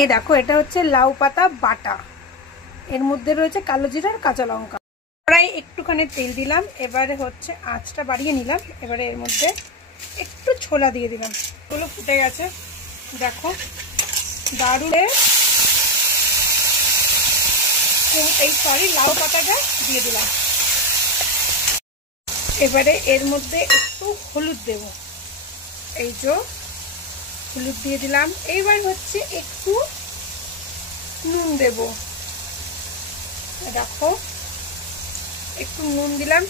এই দেখো এটা হচ্ছে লাউ পাতা বাটা, এর মধ্যে রয়েছে কালো জিরা আর কাঁচা লঙ্কা। প্রায় একটুখানি তেল দিলাম, এবারে হচ্ছে আঁচটা বাড়িয়ে নিলাম। এবারে এর মধ্যে একটু ছোলা দিয়ে দিলাম, ওগুলো ফুটে গেছে দেখো দারুণ। লাউ পাতাটা দিয়ে দিলাম। এবারে এর মধ্যে একটু হলুদ দেব, এই যে হলুদ দিয়ে দিলাম। এইবার হচ্ছে একটু নুন দেব, দেখো একটু নুন দিলাম।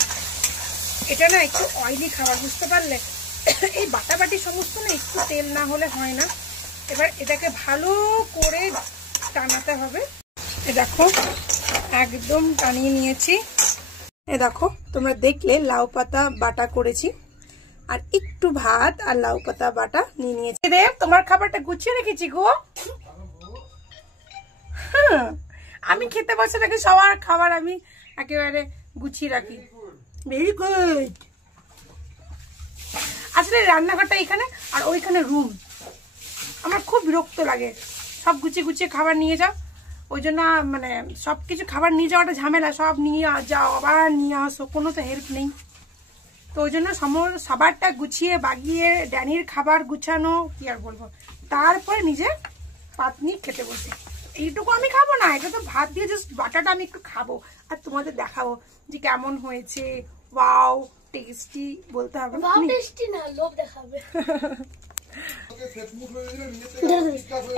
এটা না একটু অয়েলি খাবার, বুঝতে পারলে? এই বাটাবাটি সমস্ত না একটু তেল না হলে হয় না। এবার এটাকে ভালো করে টানাতে হবে। এ দেখো একদম টানিয়ে নিয়েছি। এ দেখো তোমরা দেখলে লাউ পাতা বাটা করেছি, আর একটু ভাত আর লাউ পাতা বাটা নিয়ে নিয়েছি। দেব তোমার খাবারটা গুছিয়ে রেখেছি গো। আমি খেতে বসে রাখি, সবার খাবার আমি একেবারে গুছিয়ে রাখি। Very good. আসলে রান্নাঘরটা এখানে আর ওইখানে রুম, আমার খুব বিরক্ত লাগে সব গুছিয়ে গুছিয়ে খাবার নিয়ে যাও। ওই জন্য মানে সবকিছু খাবার নিয়ে যাওয়াটা ঝামেলা, সব নিয়ে যাও আবার নিয়ে আসো, কোনো তো হেল্প নেই। তো ওই জন্য সবারটা গুছিয়ে বাগিয়ে ড্যানির খাবার গুছানো, কি আর বলবো। তারপরে নিজে পাতনি খেতে বসে। এইটুকু আমি খাবো না, এটা তো ভাত দিয়ে জাস্ট বাটাটা আমি একটু খাবো আর তোমাদের দেখাবো যে কেমন হয়েছে। ওয়াও টেস্টি বলতে হবে, ওয়াও টেস্টি না, লোভ দেখাবে।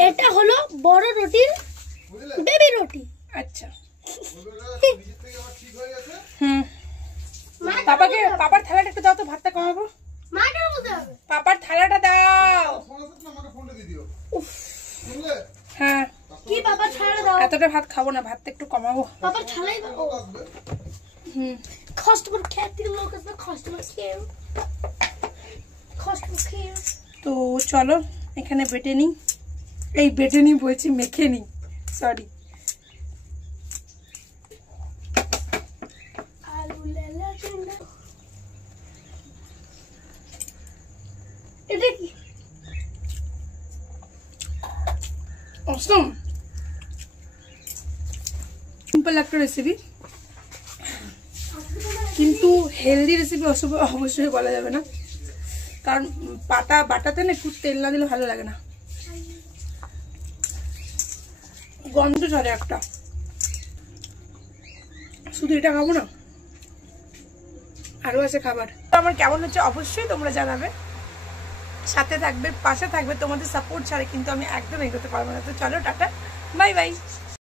এটা হলো বড় রুটির বেবি রুটি। আচ্ছা পাপার থালাটা একটু দাও তো, ভাতটা কমাবো। পাপার থালাটা দাও। হ্যাঁ কি পাপার থালাটা দাও। এতটা ভাত খাবো না, ভাতটা একটু কমাবো। পাপার থালাই দাও। Customer care, the look is the customer care. Customer care. তো চলো এখানে বেটে নিই, এই বেটে নিই বলছি মেখে নিই, সরি। এটা কি? অসম সিম্পল একটা রেসিপি, কিন্তু হেলদি রেসিপি অবশ্যই বলা যাবে না, কারণ পাতা বাটাতে না একটু তেল না দিলে ভালো লাগে না, গন্ধ ছাড়ে একটা। শুধু এটা খাবো না, আরো আছে খাবার। আমার কেমন হচ্ছে অবশ্যই তোমরা জানাবে, সাথে থাকবে, পাশে থাকবে। তোমাদের সাপোর্ট ছাড়া কিন্তু আমি একদম এগোতে পারবো না। তো চলো টাটা, বাই বাই।